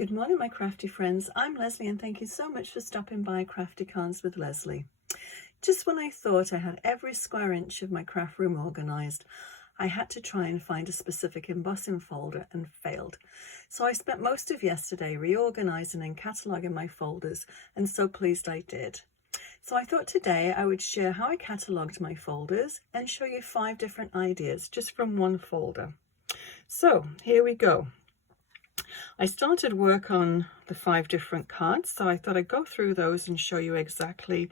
Good morning, my crafty friends. I'm Leslie, and thank you so much for stopping by Crafty Cons with Leslie. Just when I thought I had every square inch of my craft room organized, I had to try and find a specific embossing folder and failed. So I spent most of yesterday reorganizing and cataloging my folders, and so pleased I did. So I thought today I would share how I cataloged my folders and show you 5 different ideas just from one folder. So here we go. I started work on the 5 different cards, so I thought I'd go through those and show you exactly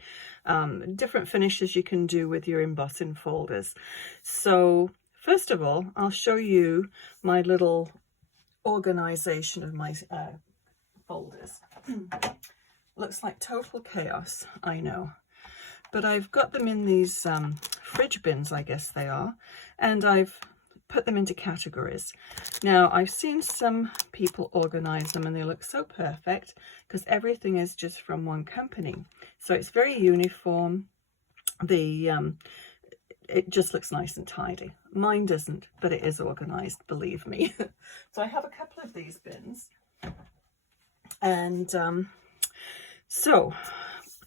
different finishes you can do with your embossing folders. So first of all, I'll show you my little organization of my folders. Looks like total chaos, I know, but I've got them in these fridge bins, I guess they are, and I've put them into categories. Now, I've seen some people organize them and they look so perfect because everything is just from one company. So it's very uniform. It just looks nice and tidy. Mine doesn't, but it is organized, believe me. So I have a couple of these bins. And so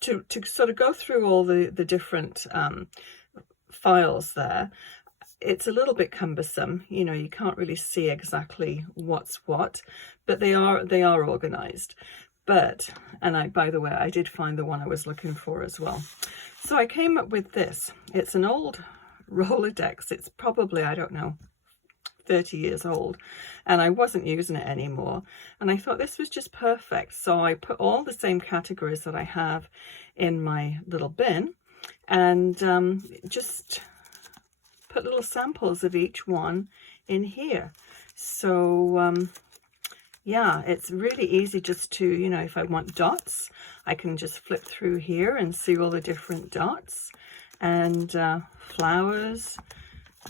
to sort of go through all the different files there, it's a little bit cumbersome. You know, you can't really see exactly what's what, but they are organized. But, and by the way, I did find the one I was looking for as well. So I came up with this. It's an old Rolodex. It's probably, I don't know, 30 years old, and I wasn't using it anymore. And I thought this was just perfect. So I put all the same categories that I have in my little bin and just put little samples of each one in here. So yeah, it's really easy just to, you know, if I want dots, I can just flip through here and see all the different dots and flowers,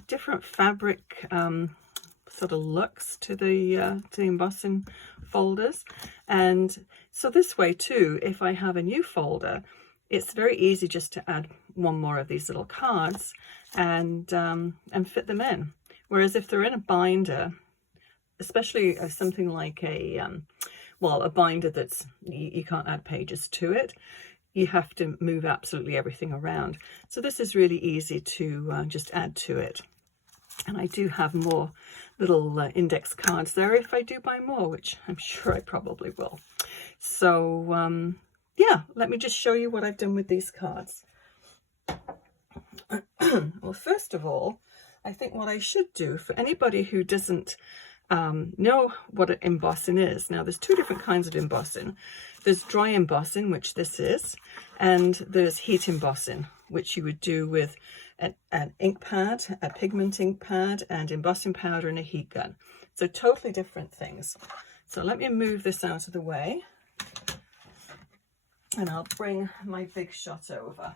different fabric sort of looks to the embossing folders. And so this way too, if I have a new folder, it's very easy just to add one more of these little cards and fit them in. Whereas if they're in a binder, especially something like a binder that's, you can't add pages to it, you have to move absolutely everything around. So this is really easy to just add to it. And I do have more little index cards there if I do buy more, which I'm sure I probably will. So yeah, let me just show you what I've done with these cards. Well, first of all, I think what I should do for anybody who doesn't know what embossing is. Now, there's 2 different kinds of embossing. There's dry embossing, which this is, and there's heat embossing, which you would do with an ink pad, a pigment ink pad, and embossing powder and a heat gun. So totally different things. So let me move this out of the way, and I'll bring my big shot over.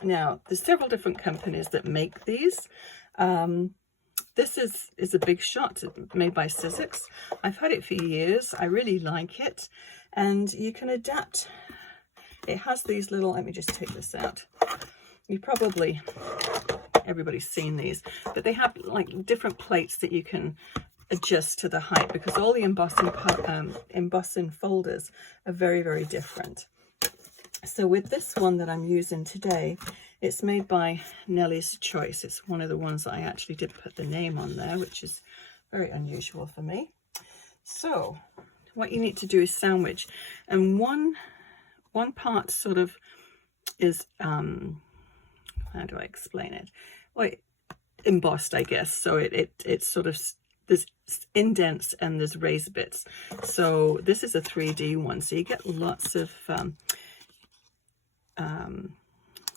Now, there's several different companies that make these. This is a big shot made by Sizzix. I've had it for years. I really like it. And you can adapt. It has these little, let me just take this out. You probably, everybody's seen these, but they have like different plates that you can adjust to the height because all the embossing folders are very, very different. So with this one that I'm using today, it's made by Nellie's Choice. It's one of the ones that I actually did put the name on there, which is very unusual for me. So what you need to do is sandwich, and one part sort of is how do I explain it? Well, embossed, I guess. So it's sort of, there's indents and there's raised bits. So this is a 3D one, so you get lots of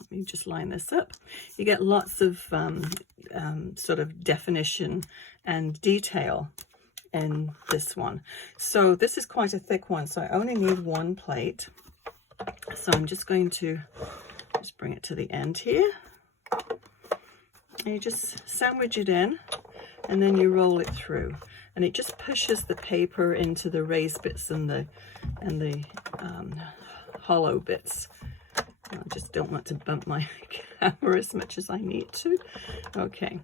let me just line this up. You get lots of sort of definition and detail in this one. So this is quite a thick one, so I only need 1 plate. So I'm just going to just bring it to the end here. And you just sandwich it in, and then you roll it through. And it just pushes the paper into the raised bits and the hollow bits. I just don't want to bump my camera as much as I need to. Okay,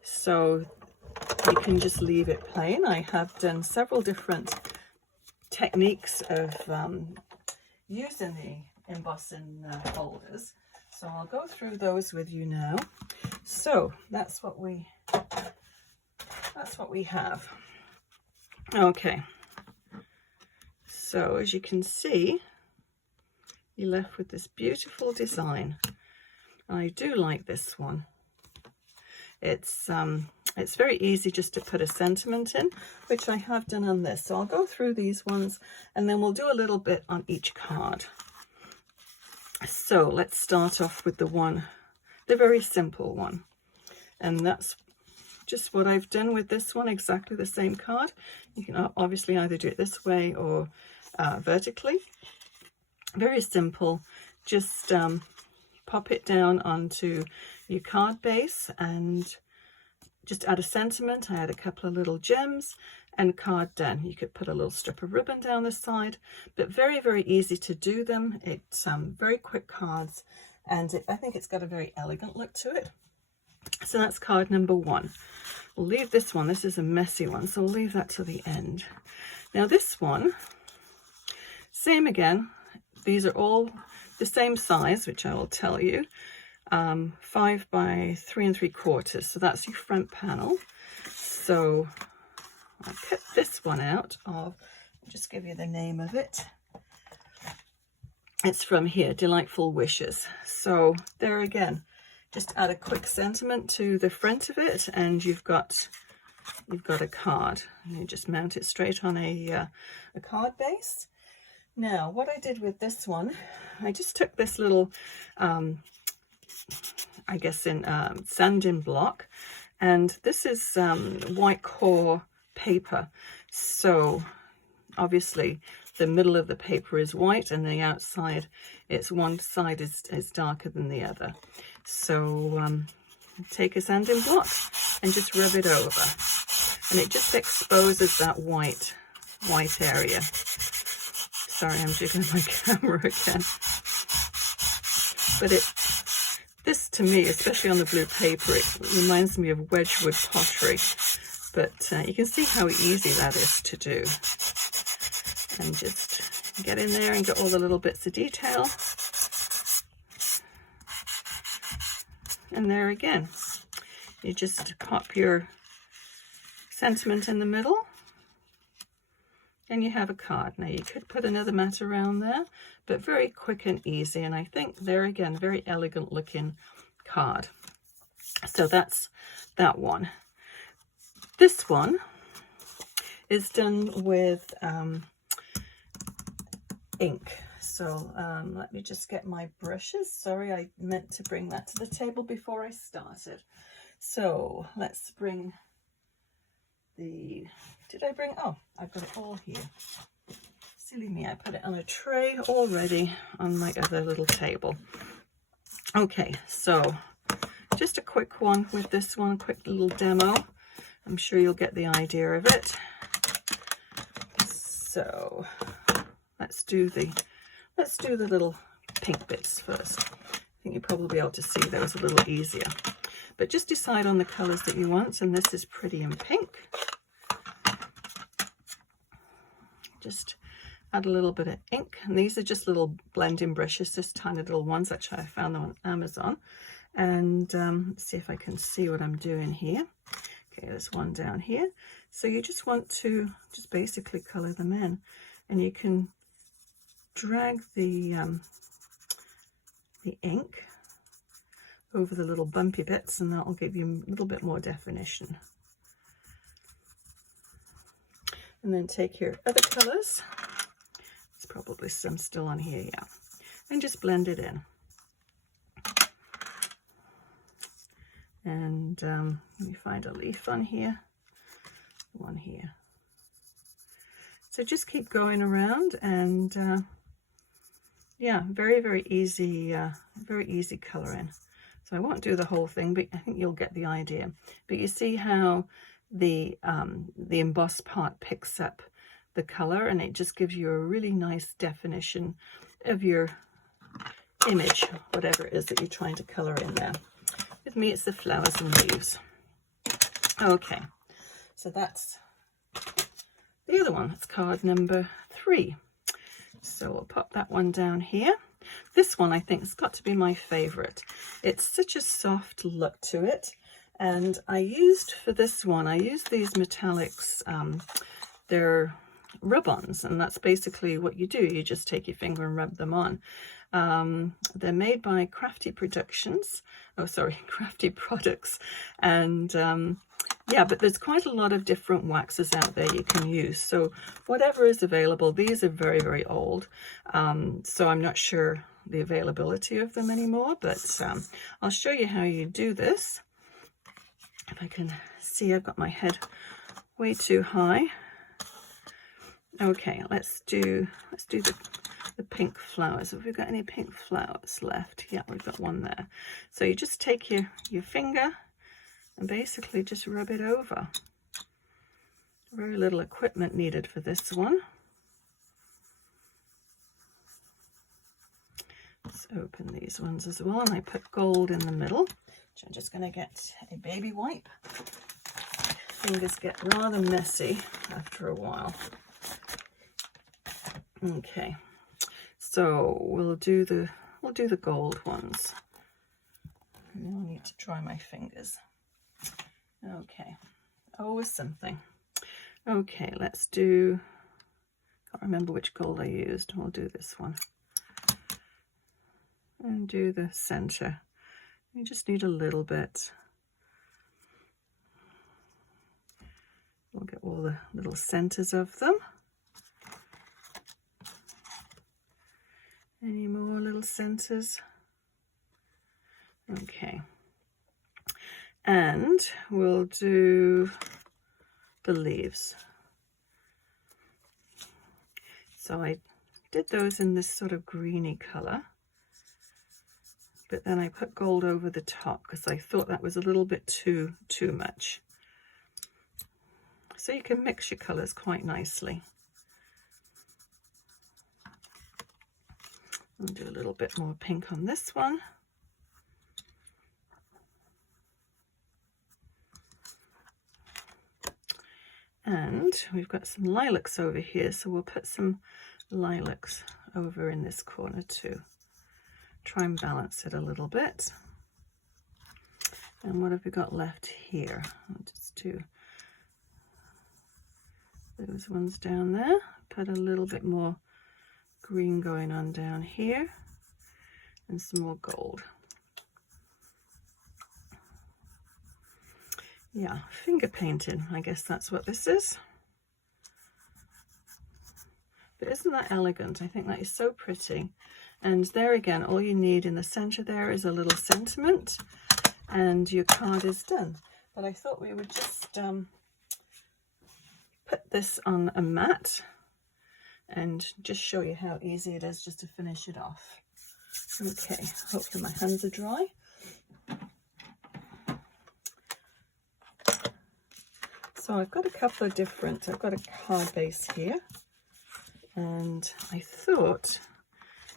so you can just leave it plain. I have done several different techniques of using the embossing folders, so I'll go through those with you now. So that's what we have. Okay, so as you can see, you're left with this beautiful design. I do like this one. It's very easy just to put a sentiment in, which I have done on this. So I'll go through these ones and then we'll do a little bit on each card. So let's start off with the very simple one. And that's just what I've done with this one, exactly the same card. You can obviously either do it this way or vertically. Very simple. Just pop it down onto your card base and just add a sentiment. I add a couple of little gems and card done. You could put a little strip of ribbon down the side, but very, very easy to do them. It's very quick cards, and I think it's got a very elegant look to it. So that's card number 1. We'll leave this one. This is a messy one, so we'll leave that to the end. Now this one, same again. These are all the same size, which I will tell you. 5 by 3 3/4, so that's your front panel. So I'll cut this one out of, I'll just give you the name of it. It's from here, Delightful Wishes. So there again, just add a quick sentiment to the front of it and you've got a card. And you just mount it straight on a card base. Now what I did with this one, I just took this little I guess in sanding block, and this is white core paper. So obviously the middle of the paper is white and the outside, one side is darker than the other. So take a sanding block and just rub it over, and it just exposes that white area. Sorry, I'm jiggling my camera again. But this to me, especially on the blue paper, it reminds me of Wedgwood pottery. But you can see how easy that is to do. And just get in there and get all the little bits of detail. And there again, you just pop your sentiment in the middle and you have a card. Now you could put another mat around there, but very quick and easy. And I think there again, very elegant looking card. So that's that one. This one is done with ink. So let me just get my brushes. Sorry, I meant to bring that to the table before I started. So let's bring oh, I've got it all here. Silly me, I put it on a tray already on my other little table. Okay, so just a quick one with this one, quick little demo. I'm sure you'll get the idea of it. So let's do the little pink bits first. I think you'll probably be able to see those a little easier. But just decide on the colours that you want, and this is pretty in pink. Just add a little bit of ink, and these are just little blending brushes, just tiny little ones. Actually, I found them on Amazon. And let's see if I can see what I'm doing here. Okay, there's one down here. So you just want to just basically colour them in, and you can drag the ink over the little bumpy bits, and that will give you a little bit more definition. And then take your other colours. There's probably some still on here, yeah. And just blend it in. And let me find a leaf on here. One here. So just keep going around, and yeah, very, very easy colouring. So I won't do the whole thing, but I think you'll get the idea. But you see how the embossed part picks up the colour, and it just gives you a really nice definition of your image, whatever it is that you're trying to colour in there. With me, it's the flowers and leaves. Okay, So that's the other one. That's card number 3. So we'll pop that one down here. This one I think has got to be my favorite. It's such a soft look to it. And I used for this one, I used these metallics. They're rub-ons, and that's basically what you do. You just take your finger and rub them on. They're made by Crafty Productions. Oh, sorry, Crafty Products. And yeah, but there's quite a lot of different waxes out there you can use. So whatever is available, these are very, very old. So I'm not sure the availability of them anymore, but I'll show you how you do this. If I can see, I've got my head way too high. Okay, let's do the pink flowers. Have we got any pink flowers left? Yeah, we've got one there. So you just take your finger and basically just rub it over. Very little equipment needed for this one. Let's open these ones as well, and I put gold in the middle, which I'm just going to get a baby wipe. Fingers get rather messy after a while. Okay, so we'll do the gold ones. I need to dry my fingers. Okay, always something. Okay, let's do, can't remember which gold I used. We'll do this one. And do the center. You just need a little bit. We'll get all the little centers of them. Any more little centers? Okay. And we'll do the leaves. So I did those in this sort of greeny color, but then I put gold over the top because I thought that was a little bit too much. So you can mix your colors quite nicely. I'll do a little bit more pink on this one. And we've got some lilacs over here, so we'll put some lilacs over in this corner too. Try and balance it a little bit. And what have we got left here? I'll just do those ones down there. Put a little bit more green going on down here, and some more gold. Yeah, finger painting, I guess that's what this is. But isn't that elegant? I think that is so pretty. And there again, all you need in the center there is a little sentiment, and your card is done. But I thought we would just put this on a mat and just show you how easy it is just to finish it off. Okay, hopefully my hands are dry. So I've got a couple of different, I've got a card base here, and I thought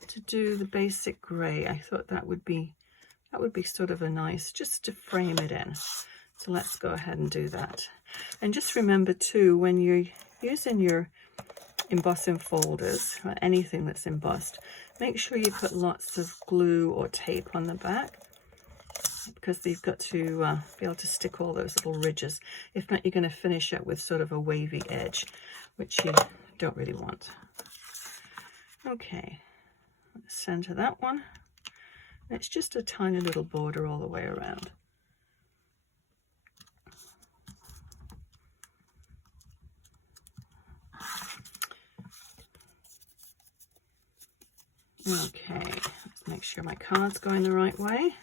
to do the basic grey, I thought that would be sort of a nice, just to frame it in. So let's go ahead and do that. And just remember too, when you're using your embossing folders or anything that's embossed, make sure you put lots of glue or tape on the back, because you've got to be able to stick all those little ridges. If not, you're going to finish up with sort of a wavy edge, which you don't really want. Okay, let's center that one. It's just a tiny little border all the way around. Okay, let's make sure my card's going the right way.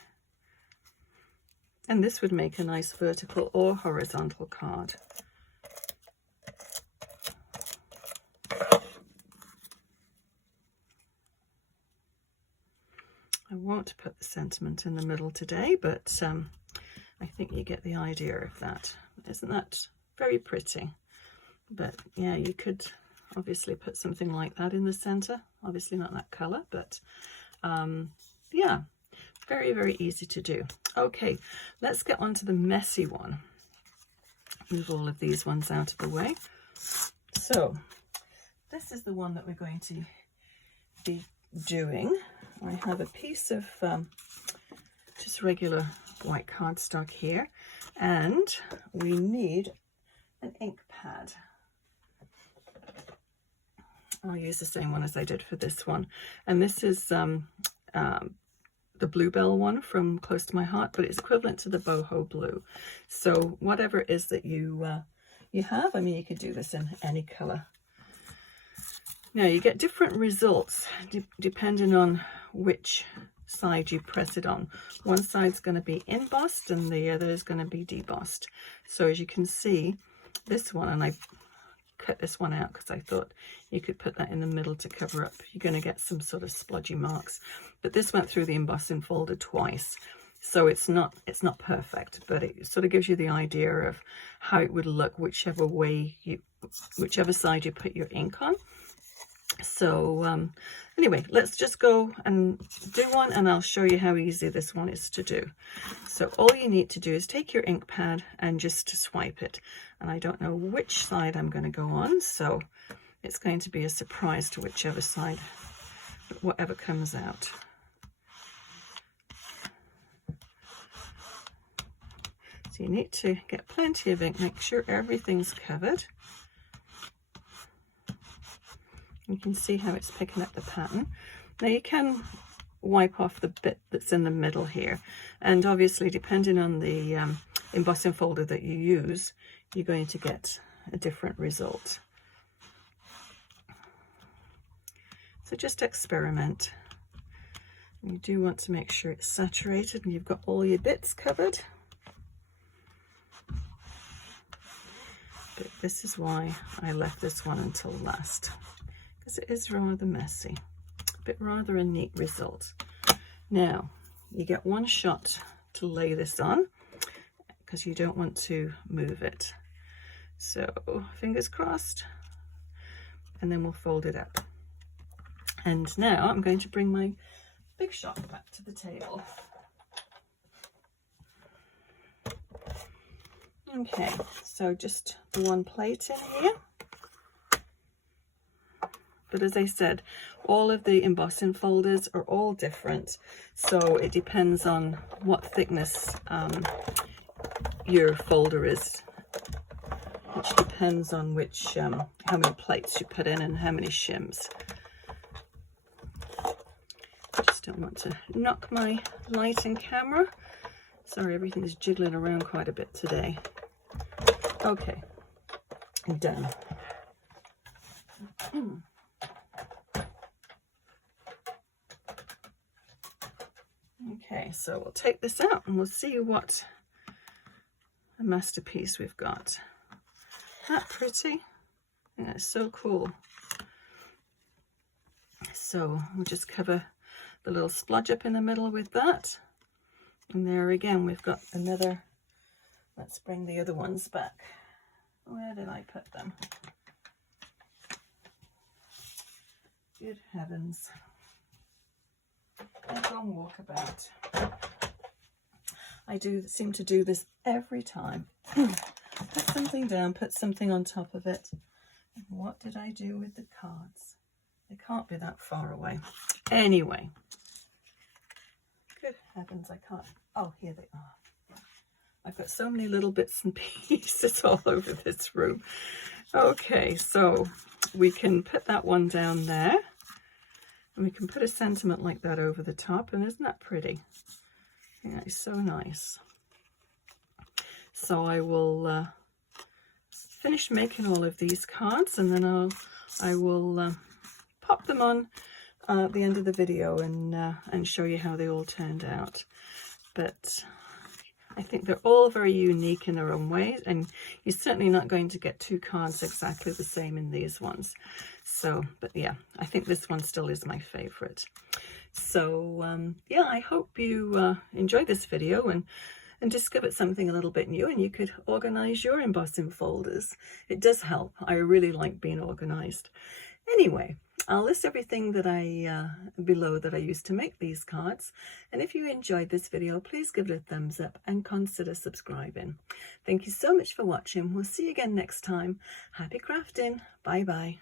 And this would make a nice vertical or horizontal card. I won't put the sentiment in the middle today, but I think you get the idea of that. Isn't that very pretty? But yeah, you could obviously put something like that in the center. Obviously not that color, but yeah, very, very easy to do. Okay, let's get on to the messy one. move all of these ones out of the way. So this is the one that we're going to be doing. I have a piece of just regular white cardstock here, and we need an ink pad. I'll use the same one as I did for this one, and this is the Bluebell one from Close to My Heart, but it's equivalent to the Boho Blue. So whatever it is that you have, I mean, you could do this in any color. Now you get different results depending on which side you press it on. One side's going to be embossed and the other is going to be debossed. So as you can see, this one, and I cut this one out because I thought you could put that in the middle to cover up. You're going to get some sort of splodgy marks, but this went through the embossing folder twice, so it's not perfect, but it sort of gives you the idea of how it would look whichever side you put your ink on. So anyway, let's just go and do one, and I'll show you how easy this one is to do. So all you need to do is take your ink pad and just swipe it. And I don't know which side I'm going to go on, so it's going to be a surprise to whichever side, whatever comes out. So you need to get plenty of ink, make sure everything's covered. You can see how it's picking up the pattern. Now you can wipe off the bit that's in the middle here, and obviously depending on the embossing folder that you use, you're going to get a different result. So just experiment. You do want to make sure it's saturated and you've got all your bits covered. But this is why I left this one until last, because it is rather messy, but rather a neat result. Now you get one shot to lay this on because you don't want to move it. So fingers crossed, and then we'll fold it up. And now I'm going to bring my big shot back to the table. Okay, so just the one plate in here. But as I said, all of the embossing folders are all different, so it depends on what thickness your folder is, which depends on which how many plates you put in and how many shims. Just don't want to knock my light and camera. Sorry, everything is jiggling around quite a bit today. Okay, I'm done. Okay, so we'll take this out and we'll see what a masterpiece we've got. Isn't that pretty? Yeah, it's so cool. So we'll just cover the little splodge up in the middle with that. And there again, we've got another. Let's bring the other ones back. Where did I put them? Good heavens. I've gone walkabout. I do seem to do this every time. Put something down, put something on top of it. And what did I do with the cards? They can't be that far away. Anyway. Good heavens, I can't. Oh, here they are. I've got so many little bits and pieces all over this room. Okay, so we can put that one down there. And we can put a sentiment like that over the top, and isn't that pretty? Yeah, it's so nice. So I will finish making all of these cards, and then I will pop them on at the end of the video and show you how they all turned out. But I think they're all very unique in their own ways, and you're certainly not going to get two cards exactly the same in these ones. So, but yeah, I think this one still is my favorite. So yeah, I hope you enjoyed this video and discovered something a little bit new, and you could organize your embossing folders. It does help. I really like being organized. Anyway, I'll list everything that I below that I used to make these cards. And if you enjoyed this video, please give it a thumbs up and consider subscribing. Thank you so much for watching. We'll see you again next time. Happy crafting. Bye bye.